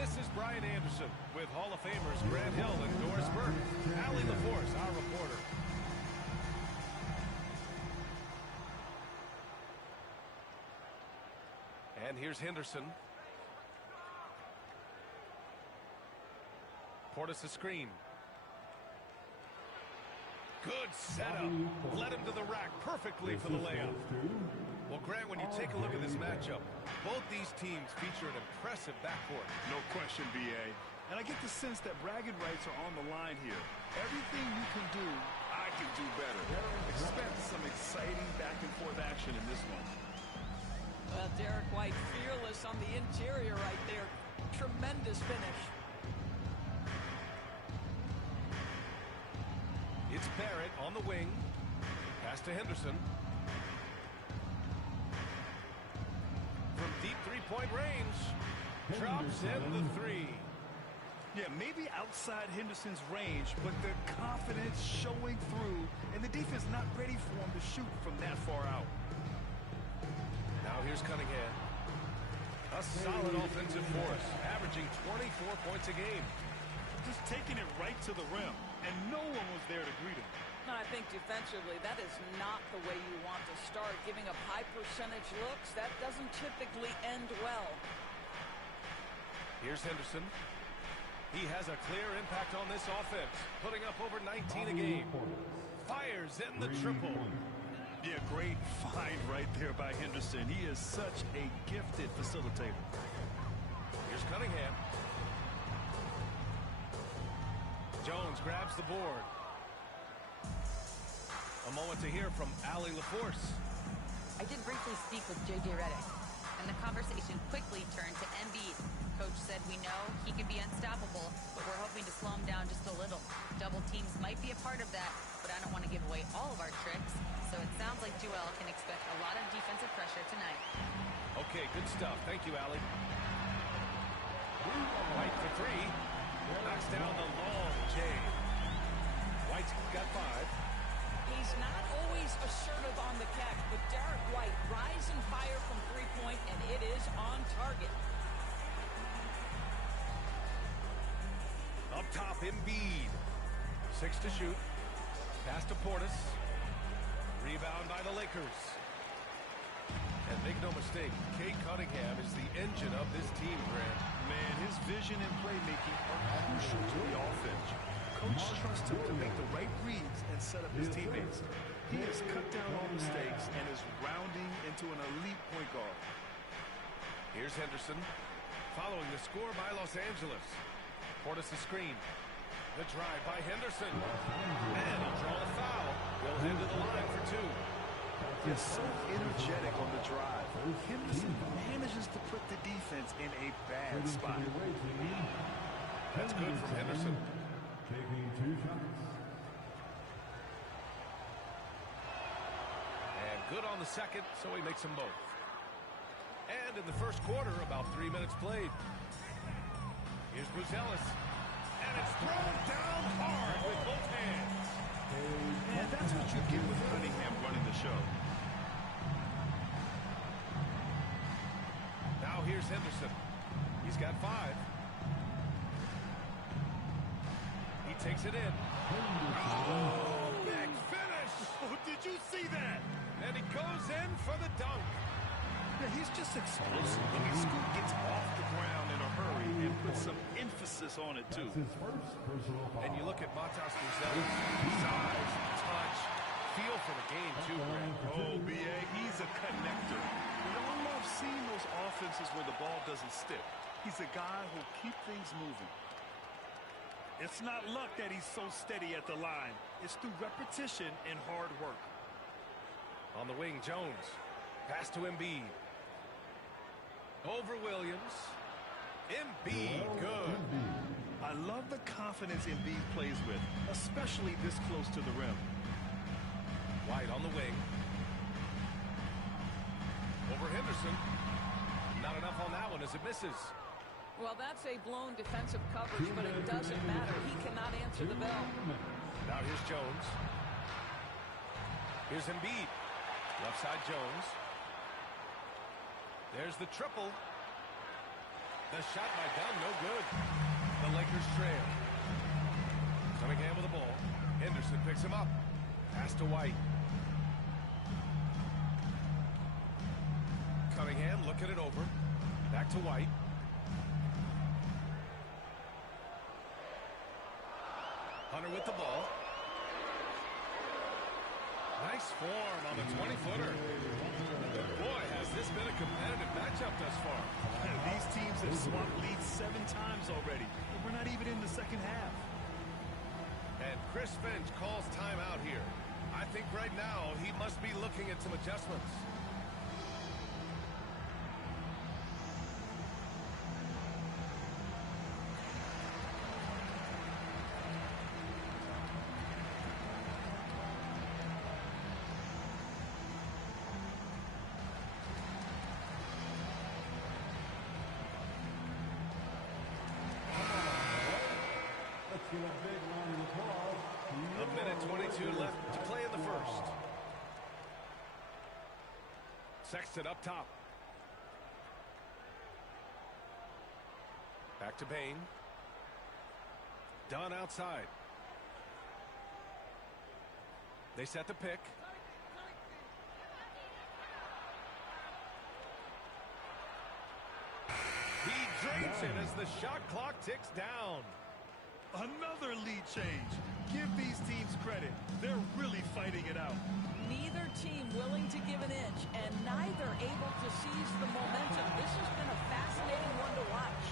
This is Brian Anderson with Hall of Famers Grant Hill and Doris Burke. Allie LaForce, our reporter. And here's Henderson. Portis a screen. Good setup. Led him to the rack perfectly for the layup. Well, Grant, when you take a look at this matchup, both these teams feature an impressive backcourt. No question, B.A. And I get the sense that bragging rights are on the line here. Everything you can do, I can do better. Expect some exciting back-and-forth action in this one. Well, Derek White fearless on the interior right there. Tremendous finish. It's Barrett on the wing. Pass to Henderson. From deep three-point range. Drops in the three. Yeah, maybe outside Henderson's range, but the confidence showing through, and the defense not ready for him to shoot from that far out. Now here's Cunningham. A solid offensive force, averaging 24 points a game. Just taking it right to the rim, and no one was there to greet him. I think defensively, that is not the way you want to start. Giving up high percentage looks, that doesn't typically end well. Here's Henderson. He has a clear impact on this offense, putting up over 19 a game. Fires in the triple. Yeah, great find right there by Henderson. He is such a gifted facilitator. Here's Cunningham. Jones grabs the board. A moment to hear from Allie LaForce. I did briefly speak with J.J. Redick, and the conversation quickly turned to Embiid. Coach said we know he can be unstoppable, but we're hoping to slow him down just a little. Double teams might be a part of that, but I don't want to give away all of our tricks, so it sounds like Joel can expect a lot of defensive pressure tonight. Okay, good stuff. Thank you, Allie. White for three. Knocks down the long J. White's got 5. He's not always assertive on the catch, but Derek White rise and fire from three-point, and it is on target. Up top, Embiid. 6 to shoot. Pass to Portis. Rebound by the Lakers. And make no mistake, Cade Cunningham is the engine of this team, Grant. Man, his vision and playmaking are crucial to the offense. Coach trusts him to make the right reads and set up his teammates. He has cut down on mistakes and is rounding into an elite point guard. Here's Henderson. Following the score by Los Angeles. Portis a screen. The drive by Henderson. And he'll draw the foul. He'll head to the line for 2. He's so energetic on the drive. Henderson manages to put the defense in a bad spot. That's good from Henderson. Taking 2 shots. And good on the second, so he makes them both. And in the first quarter, about 3 minutes played. Here's Buzelis. And it's thrown down hard with both hands. And that's what you get with Cunningham running the show. Now here's Henderson. He's got 5. He takes it in. Oh, big finish! Oh, did you see that? And he goes in for the dunk. Yeah, he's just explosive. Look at Scoot gets off the ground in a hurry and puts some emphasis on it, too. That's his first personal foul. And you look at Matas Buzelis. Size, touch, feel for the game, too, Grant. Oh, B.A., he's a connector. We all love seeing those offenses where the ball doesn't stick. He's a guy who'll keep things moving. It's not luck that he's so steady at the line. It's through repetition and hard work. On the wing, Jones. Pass to Embiid. Over Williams. Embiid, good. I love the confidence Embiid plays with, especially this close to the rim. White on the wing. Over Henderson. Not enough on that one as it misses. Well, that's a blown defensive coverage, but it doesn't matter. He cannot answer the bell. Now here's Jones. Here's Embiid. Left side Jones. There's the triple. The shot by Dunn, no good. The Lakers trail. Cunningham with the ball. Henderson picks him up. Pass to White. Cunningham looking it over. Back to White. Hunter with the ball. Nice form on the 20-footer. Boy, has this been a competitive matchup thus far. These teams have swapped leads 7 times already. We're not even in the second half. And Chris Finch calls timeout here. I think right now he must be looking at some adjustments. A minute 22 left to play in the first. Sexton up top. Back to Bane. Dunn outside. They set the pick. He drains it as the shot clock ticks down. Another lead change. Give these teams credit. They're really fighting it out. Neither team willing to give an inch, and neither able to seize the momentum. This has been a fascinating one to watch.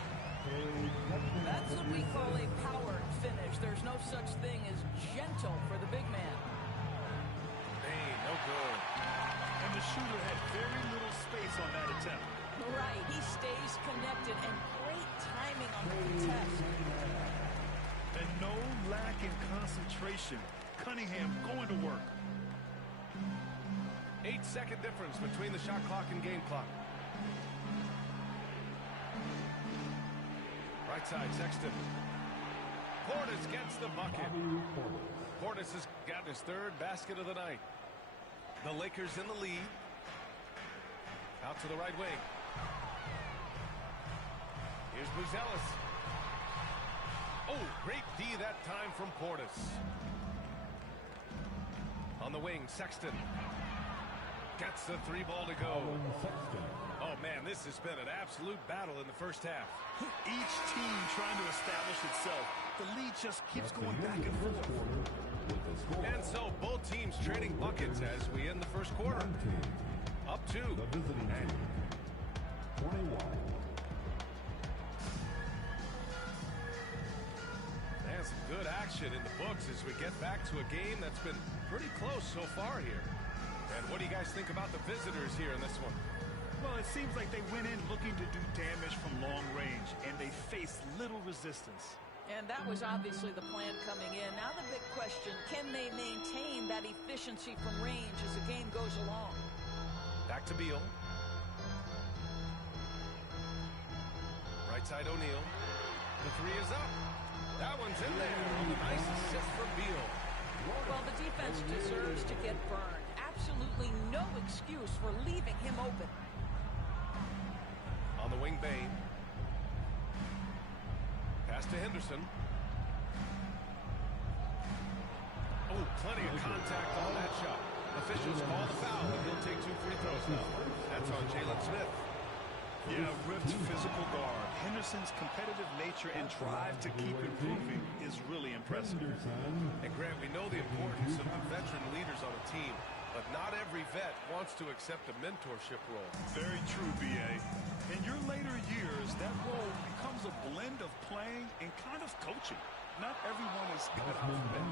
That's what we call a powered finish. There's no such thing as gentle for the big man. Bane, no good. And the shooter had very little space on that attempt. Right, he stays connected, and great timing on the contest. And no lack in concentration. Cunningham going to work. 8-second difference between the shot clock and game clock. Right side, Sexton. Portis gets the bucket. Portis has got his 3rd basket of the night. The Lakers in the lead. Out to the right wing. Here's Buzelis. Oh, great D that time from Portis. On the wing, Sexton. Gets the 3 ball to go. Oh, man, this has been an absolute battle in the first half. Each team trying to establish itself. The lead just keeps going back and forth. And so both teams trading buckets as we end the first quarter. Up 2. And 21. and some good action in the books as we get back to a game that's been pretty close so far here. And what do you guys think about the visitors here in this one? Well, it seems like they went in looking to do damage from long range, and they faced little resistance. And that was obviously the plan coming in. Now the big question, can they maintain that efficiency from range as the game goes along? Back to Beal. Right side O'Neal. The 3 is up. That one's in there. A nice assist for Beal. Well, the defense deserves to get burned. Absolutely no excuse for leaving him open. On the wing, Bane. Pass to Henderson. Oh, plenty of contact on that shot. Officials call the foul, and he'll take 2 free throws now. That's on Jalen Smith. Yeah, ripped physical guard. Henderson's competitive nature and drive to keep improving is really impressive. And Grant, we know the importance of the veteran leaders on a team, but not every vet wants to accept a mentorship role. Very true, B.A. In your later years, that role becomes a blend of playing and kind of coaching. Not everyone is cut out for that.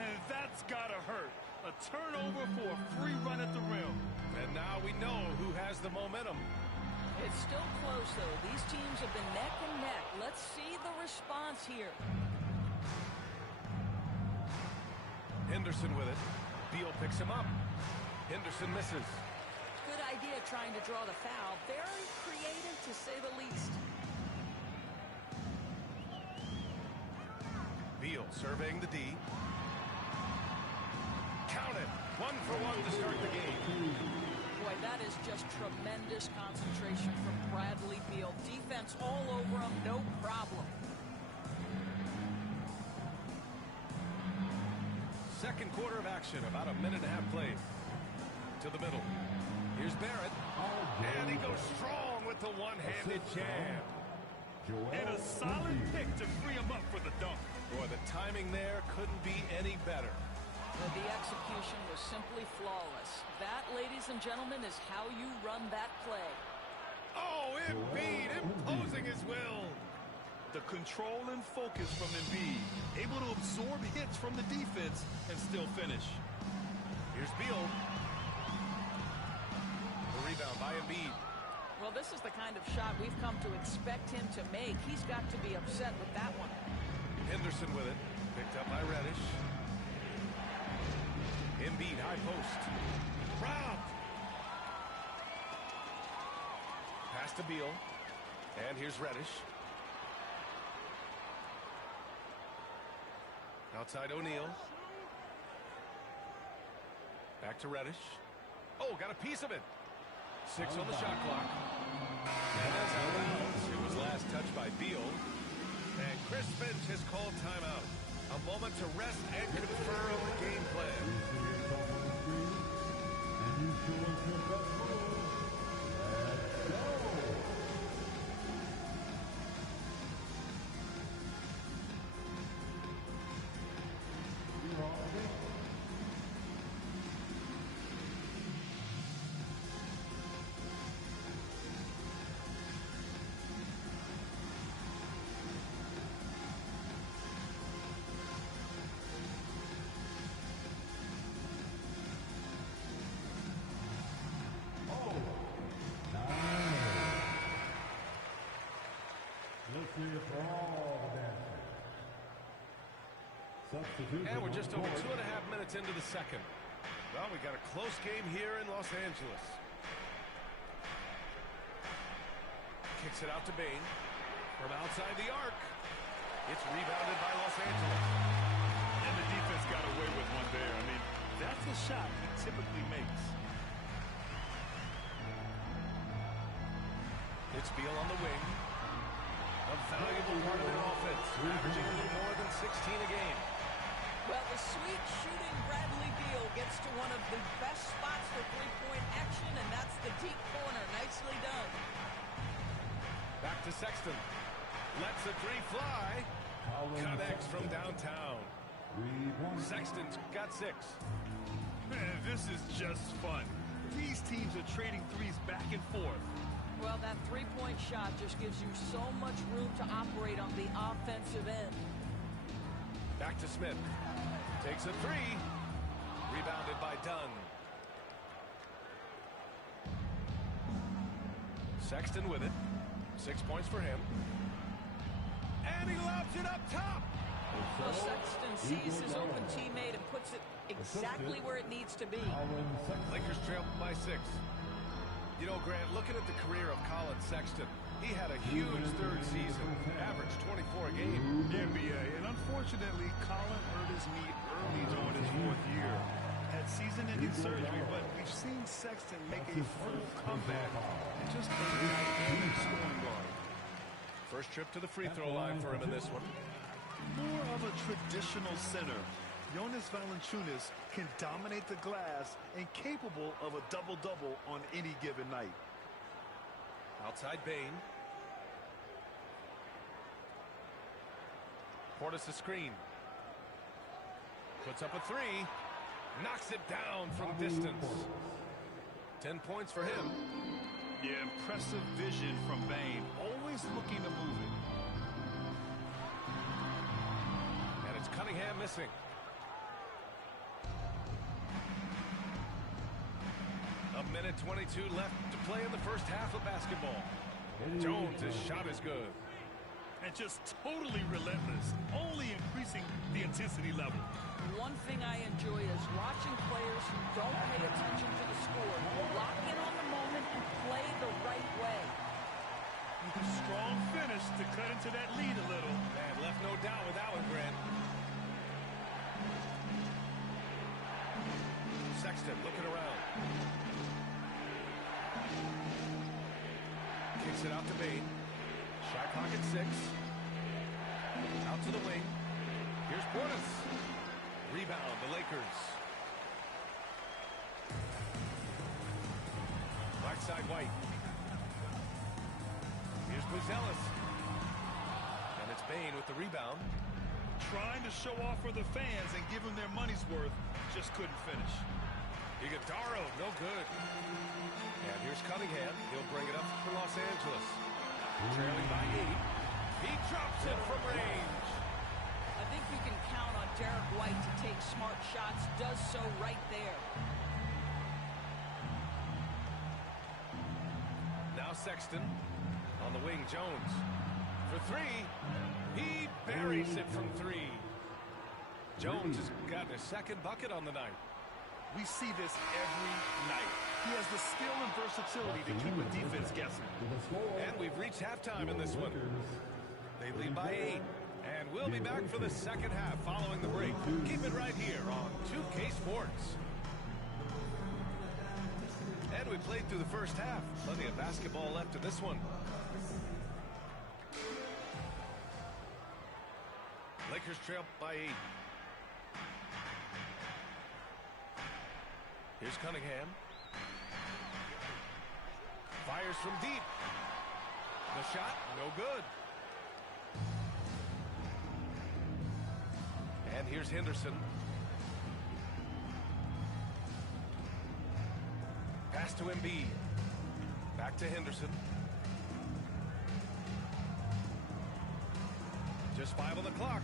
And that's gotta hurt. A turnover for a free run at the rim. And now we know who has the momentum. It's still close, though. These teams have been neck and neck. Let's see the response here. Henderson with it. Beal picks him up. Henderson misses. Good idea trying to draw the foul. Very creative, to say the least. Beal surveying the D. Count it. 1 for 1 to start the game. Boy, that is just tremendous concentration from Bradley Beal. Defense all over him, no problem. Second quarter of action, about a minute and a half played. To the middle. Here's Barrett. And he goes strong with the one-handed jam. And a solid pick to free him up for the dunk. Boy, the timing there couldn't be any better. The execution was simply flawless. That, ladies and gentlemen, is how you run that play. Oh, Embiid imposing his will. The control and focus from Embiid, able to absorb hits from the defense and still finish. Here's Beal. The rebound by Embiid. Well, this is the kind of shot we've come to expect him to make. He's got to be upset with that one. Henderson with it. Picked up by Reddish. Embiid, high post. Robbed. Pass to Beal. And here's Reddish. Outside O'Neal. Back to Reddish. Oh, got a piece of it. 6 on the shot clock. And that's out of bounds. It was last touched by Beal. And Chris Finch has called timeout. A moment to rest and confirm the game plan. And we're just over 2.5 minutes into the second. Well, we got a close game here in Los Angeles. Kicks it out to Bane. From outside the arc. It's rebounded by Los Angeles. And the defense got away with one there. I mean, that's a shot he typically makes. It's Beal on the wing. A valuable part of their offense. Averaging a little more than 16 a game. Well, the sweet shooting Bradley Beal gets to one of the best spots for three-point action, and that's the deep corner. Nicely done. Back to Sexton. Lets the three fly. Connects from downtown. Sexton's got 6. Man, this is just fun. These teams are trading threes back and forth. Well, that three-point shot just gives you so much room to operate on the offensive end. Back to Smith. Takes a 3. Rebounded by Dunn. Sexton with it. 6 points for him. And he lobs it up top. So Sexton sees his open teammate and puts it exactly where it needs to be. Lakers trail by 6. You know, Grant, looking at the career of Colin Sexton, he had a huge third season, averaged 24 a game. NBA, and unfortunately, Colin hurt his knee early on his 4th year. Had season-ending surgery, but we've seen Sexton make a full comeback and just a dynamic scoring guard. First trip to the free throw line for him in this one. More of a traditional center, Jonas Valanciunas can dominate the glass and capable of a double-double on any given night. Outside Bane. Portis a screen. Puts up a 3. Knocks it down from distance. 10 points for him. Yeah, impressive vision from Bane. Always looking to move it. And it's Cunningham missing. A minute 22 left to play in the first half of basketball. Jones' shot is good. And just totally relentless, only increasing the intensity level. One thing I enjoy is watching players who don't pay attention to the score, lock in on the moment and play the right way. Strong finish to cut into that lead a little. Man, left no doubt with that one, Grant. Sexton looking around. Kicks it out to Bane. Shot clock at 6. Out to the wing. Here's Portis. Rebound, the Lakers. Right side, White. Here's Buzelis. And it's Bane with the rebound. Trying to show off for the fans and give them their money's worth. Just couldn't finish. Iguodaro, no good. And here's Cunningham. He'll bring it up for Los Angeles. Trailing by 8. He drops it from range. I think you can count on Derek White to take smart shots. Does so right there. Now Sexton. On the wing, Jones. For 3. He buries it from 3. Jones has gotten his second bucket on the night. We see this every night. He has the skill and versatility to keep a defense guessing. And we've reached halftime in this one. They lead by 8. And we'll be back for the second half following the break. Keep it right here on 2K Sports. And we played through the first half. Plenty of basketball left in this one. Lakers trail by 8. Here's Cunningham. Fires from deep. The shot, no good. And here's Henderson. Pass to Embiid. Back to Henderson. Just 5 on the clock.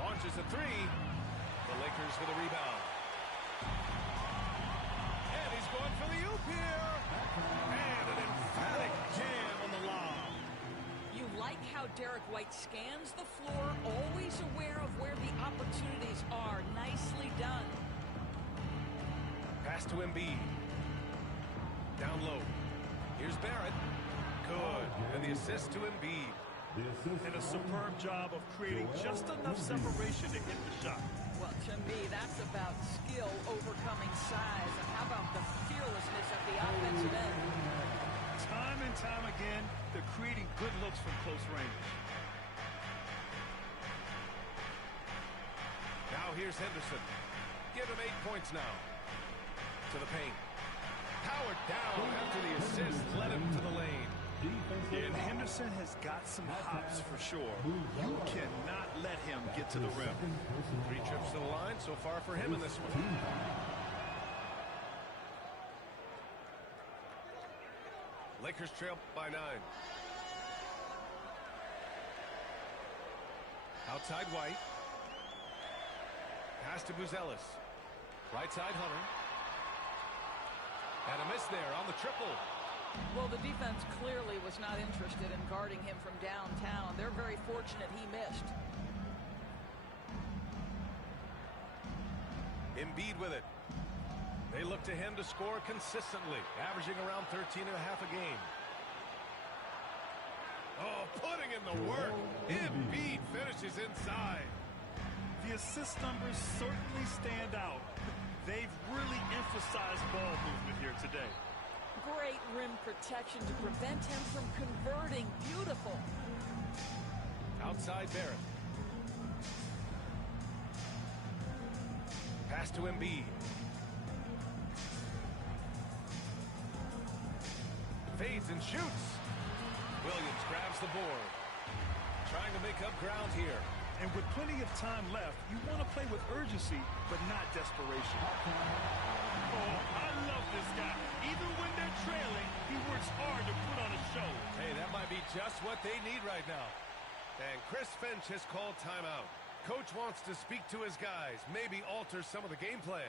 Launches a 3. The Lakers with a rebound. And he's going for the oop here. And an emphatic jam on the lob. You like how Derek White scans the floor, always aware of where the opportunities are. Nicely done. Pass to Embiid. Down low. Here's Barrett. Good. And the assist to Embiid. And a superb job of creating just enough separation to hit the shot. Well, to me, that's about skill overcoming size. And how about the fearlessness at the offensive end? Time and time again, they're creating good looks from close range. Now here's Henderson. Give him 8 points now. To the paint. Powered down after the assist led him to the lane. And Henderson has got some hops for sure. You cannot let him get to the rim. 3 trips to the line so far for him in this one. Lakers trail by 9. Outside White. Pass to Buzelis. Right side Hunter. And a miss there on the triple. Well, the defense clearly was not interested in guarding him from downtown. They're very fortunate he missed. Embiid with it. They look to him to score consistently, averaging around 13.5 a game. Oh, putting in the work. Embiid finishes inside. The assist numbers certainly stand out. They've really emphasized ball movement here today. Great rim protection to prevent him from converting. Beautiful. Outside Barrett. Pass to Embiid. Fades and shoots. Williams grabs the board. Trying to make up ground here. And with plenty of time left, you want to play with urgency, but not desperation. Oh, I love this guy. Even when they're trailing, he works hard to put on a show. Hey, that might be just what they need right now. And Chris Finch has called timeout. Coach wants to speak to his guys, maybe alter some of the game plan.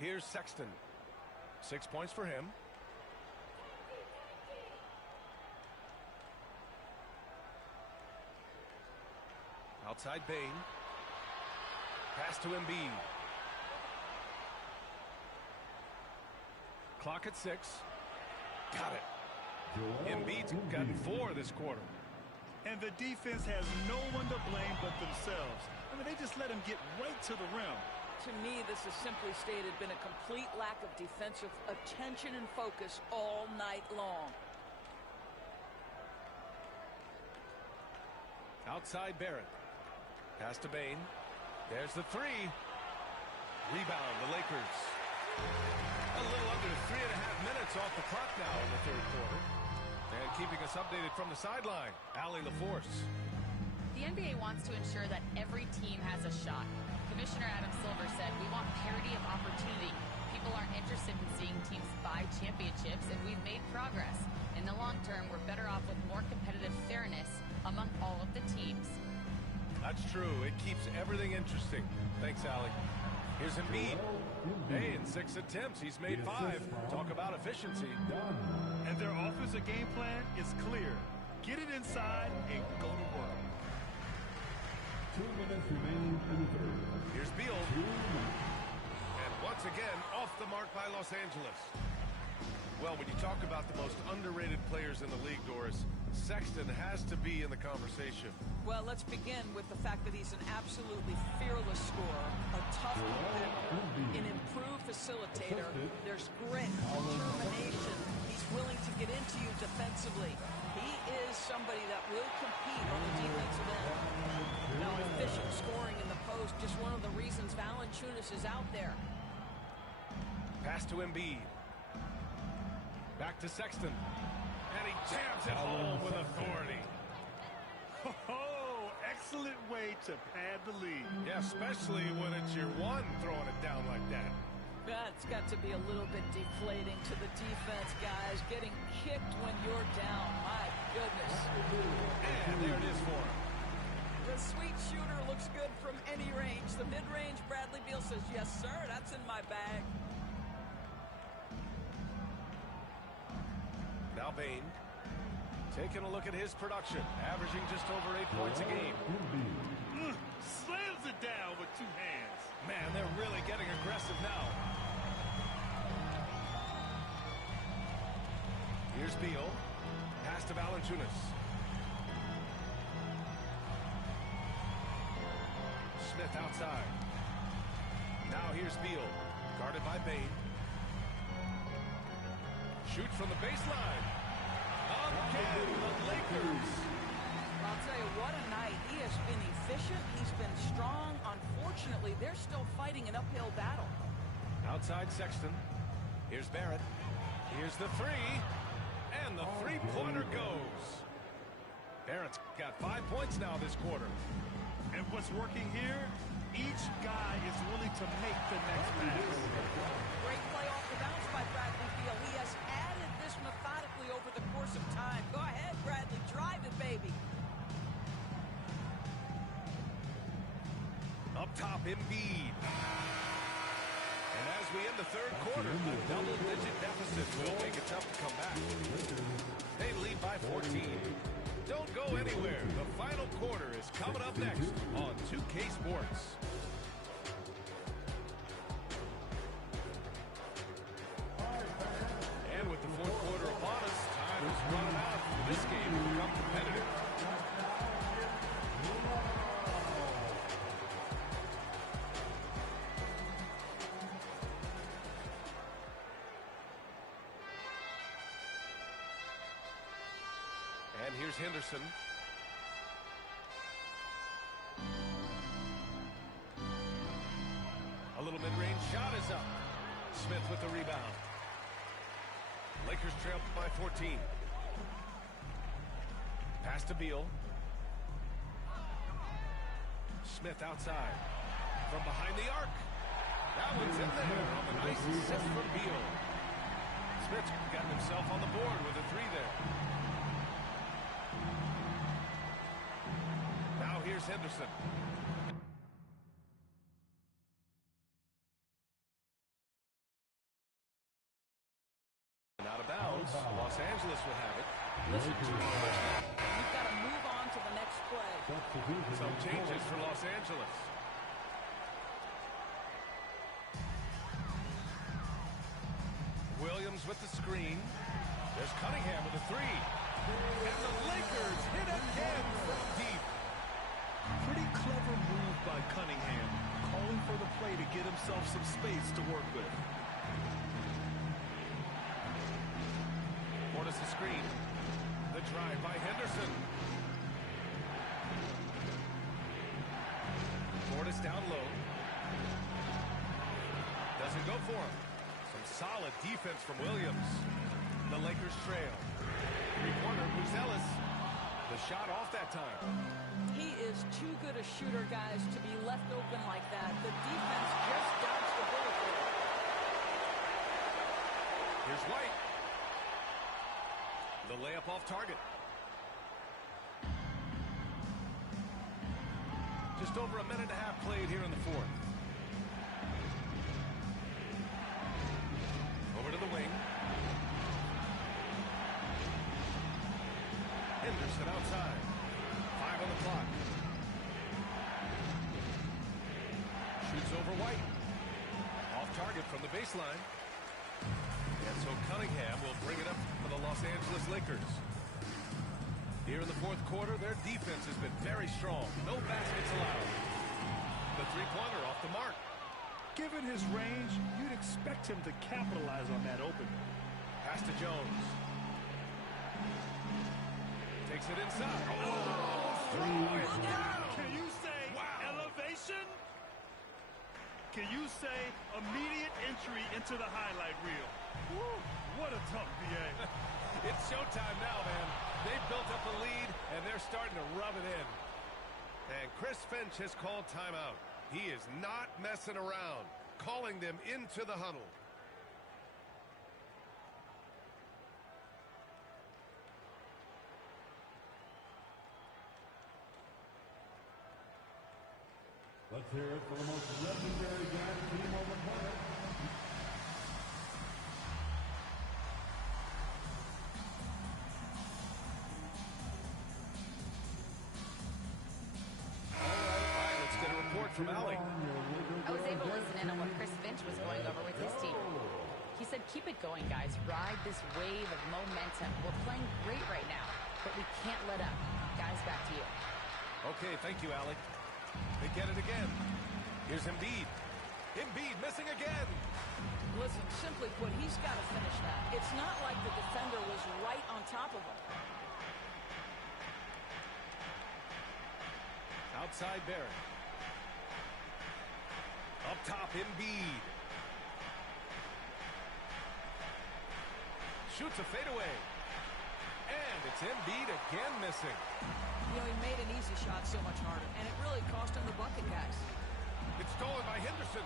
Here's Sexton. 6 points for him. Outside Bane. Pass to Embiid. Clock at 6. Got it. Embiid's gotten 4 this quarter. And the defense has no one to blame but themselves. I mean, they just let him get right to the rim. To me, this has simply stated been a complete lack of defensive attention and focus all night long. Outside Barrett. Pass to Bane. There's the 3. Rebound, the Lakers. A little under 3.5 minutes off the clock now in the third quarter. And keeping us updated from the sideline, Allie LaForce. The NBA wants to ensure that every team has a shot. Commissioner Adam Silver said, "We want parity of opportunity. People aren't interested in seeing teams buy championships, and we've made progress. In the long term, we're better off with more competitive fairness among all of the teams." That's true. It keeps everything interesting. Thanks, Allie. Here's Embiid. Hey, in 6 attempts, he's made 5. Talk about efficiency. And their offensive game plan is clear. Get it inside and go to work. 2 minutes remaining in the third. Here's Beal. 2 minutes. And once again, off the mark by Los Angeles. Well, when you talk about the most underrated players in the league, Doris, Sexton has to be in the conversation. Well, let's begin with the fact that he's an absolutely fearless scorer, a tough competitor, an improved facilitator. There's grit, determination. He's willing to get into you defensively. He is somebody that will compete on the defensive end. Now, efficient scoring in the post, just one of the reasons Valanciunas is out there. Pass to Embiid. Back to Sexton. And he jams it home with authority. Oh, excellent way to pad the lead. Yeah, especially when it's your one throwing it down like that. That's got to be a little bit deflating to the defense, guys. Getting kicked when you're down. My goodness. And there it is for him. The sweet shooter looks good from any range. The mid-range, Bradley Beal says, yes, sir, that's in my bag. Now Bane, taking a look at his production, averaging just over 8 points a game. Slams it down with 2 hands. Man, they're really getting aggressive now. Here's Beal. Pass to Valanciunas. Smith outside. Now here's Beal, guarded by Bane. Shoot from the baseline. Again, the Lakers. I'll tell you, what a night. He has been efficient. He's been strong. Unfortunately, they're still fighting an uphill battle. Outside Sexton. Here's Barrett. Here's the 3. And the three-pointer goes. Barrett's got 5 points now this quarter. And what's working here? Each guy is willing to make the next pass. Great play off the bounce by Bradley Beal. He has added this methodically over the course of time. Go ahead, Bradley. Drive it, baby. Up top, Embiid. And as we end the third quarter, a double-digit deficit will make it tough to come back. They lead by 14. Don't go anywhere. The final quarter is coming up next on 2K Sports. And with the fourth quarter upon us, time is running out for this game to become competitive. And here's Henderson. A little mid-range shot is up. Smith with the rebound. Lakers trail by 14. Pass to Beal. Smith outside. From behind the arc. That one's in there on the nice assist from Beal. Smith's got himself on the board with a 3 there. Now here's Henderson. Out of bounds. Los Angeles will have it. Listen to me. You've got to move on to the next play. Some changes Angeles. Williams with the screen. There's Cunningham with a three. And the Lakers hit again from deep. Pretty clever move by Cunningham, calling for the play to get himself some space to work with. Portis the screen. The drive by Henderson. Portis down low. Doesn't go for him. Some solid defense from Williams. The Lakers trail. Three-pointer, Bruce Ellis. The shot off that time. He is too good a shooter, guys, to be left open like that. The defense just dodged the bullet there. Here's White. The layup off target. Just over a minute and a half played here in the fourth. Over to the wing. Henderson outside. 5 on the clock. Shoots over White. Off target from the baseline. And so Cunningham will bring it up for the Los Angeles Lakers. Here in the fourth quarter, their defense has been very strong. No baskets allowed. The three-pointer off the mark. Given his range, you'd expect him to capitalize on that opening. Pass to Jones. Takes it inside. Oh, throw it down. Can you say elevation? Can you say immediate entry into the highlight reel? Woo, what a tough BA. It's showtime now, man. They've built up a lead, and they're starting to rub it in. And Chris Finch has called timeout. He is not messing around, calling them into the huddle. Let's hear it for the most legendary guy team on the planet. From Allie. I was able to listen in on what Chris Finch was going over with his team. He said, keep it going, guys. Ride this wave of momentum. We're playing great right now, but we can't let up. Guys, back to you. Okay, thank you, Allie. They get it again. Here's Embiid. Embiid missing again. Listen, simply put, he's got to finish that. It's not like the defender was right on top of him. Outside Barrett. Up top, Embiid. Shoots a fadeaway. And it's Embiid again missing. You know, he made an easy shot so much harder, and it really cost him the bucket, guys. It's stolen by Henderson.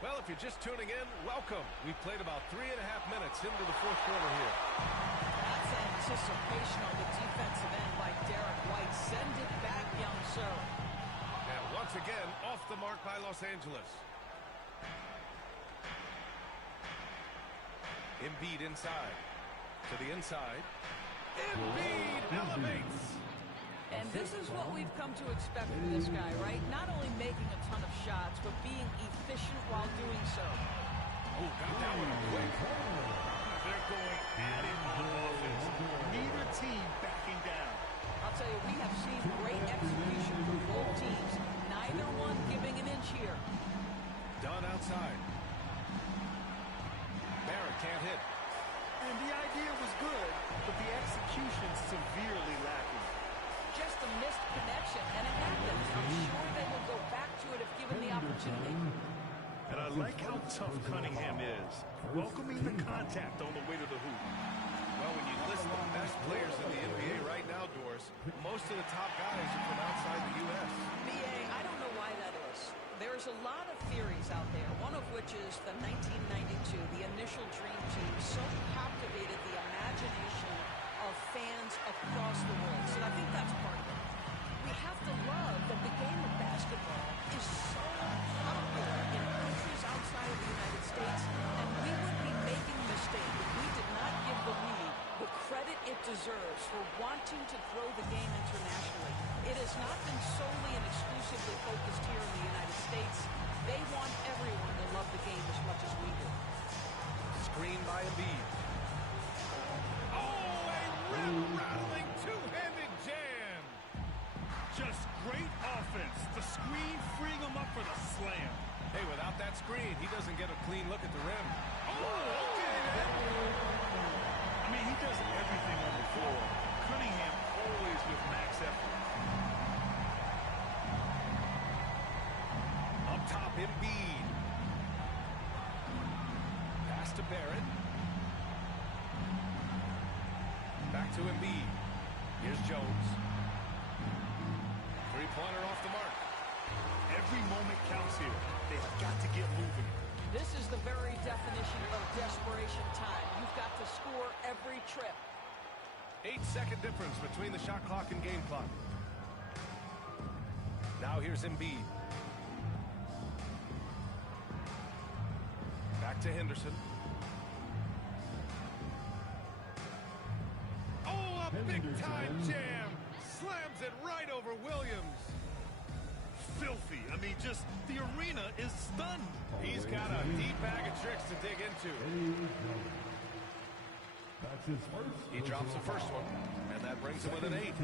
Well, if you're just tuning in, welcome. We've played about 3.5 minutes into the fourth quarter here. That's anticipation on the defensive end by Derek White. Send it back, young sir. And once again, off the mark by Los Angeles. Embiid inside. To the inside. Embiid elevates. And this is what we've come to expect from this guy, right? Not only making a ton of shots, but being efficient while doing so. Oh, got that one quick. They're going at it on offense. Neither team backing down. I'll tell you, we have seen great execution from both teams. Neither one giving an inch here. Dunn outside. Barrett can't hit. And the idea was good, but the execution severely lacking. Just a missed connection, and it happens. I'm sure they will go back to it if given the opportunity. And I like how tough Cunningham is, welcoming the contact on the way to the hoop. Well, when you list the best players in the NBA right now, Doris, most of the top guys are from outside the U.S. BA, I don't know why that is. There's a lot of theories out there, one of which is the 1992, the initial Dream Team, so captivated the imagination of fans across the world. So I think that's part of it. We have to love that the game of basketball is so popular in countries outside of the United States, and we would be making a mistake if we did not give the deserves for wanting to throw the game internationally. It has not been solely and exclusively focused here in the United States. They want everyone to love the game as much as we do. Screen by Embiid. Oh, a rattling two-handed jam. Just great offense. The screen freeing him up for the slam. Hey, without that screen, he doesn't get a clean look at the rim. Oh, okay, then. I mean, he does everything on the floor. Cunningham always with max effort. Up top, Embiid. Pass to Barrett. Back to Embiid. Here's Jones. Three-pointer off the mark. Every moment counts here. They have got to get moving. This is the very definition of desperation time. You've got to score every trip. 8-second difference between the shot clock and game clock. Now here's Embiid. Back to Henderson. Oh, a big-time jam! Slams it right over Williams. Filthy. I mean, just the arena is stunned. He's got a deep bag of tricks to dig into. That's his first. He drops the first one, and that brings him with an 8.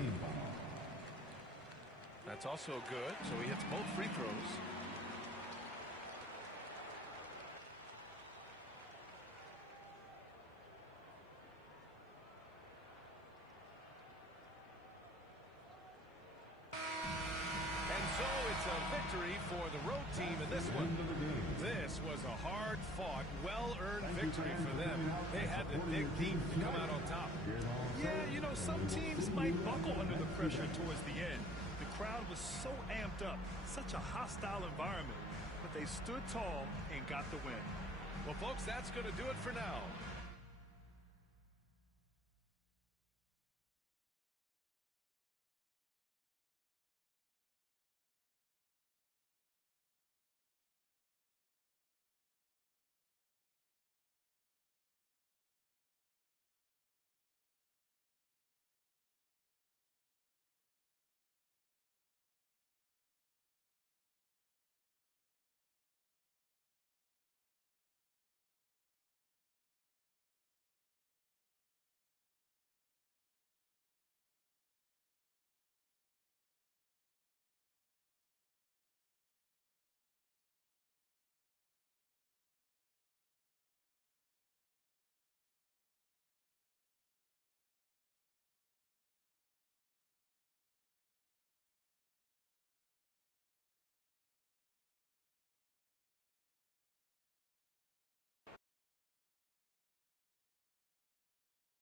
That's also good, so he hits both free throws. And so it's a victory for the road team in this one. This was a hard-fought, well-earned victory for them. They had to dig deep to come out on top. Yeah, you know, some teams might buckle under the pressure towards the end. The crowd was so amped up, such a hostile environment. But they stood tall and got the win. Well, folks, that's going to do it for now.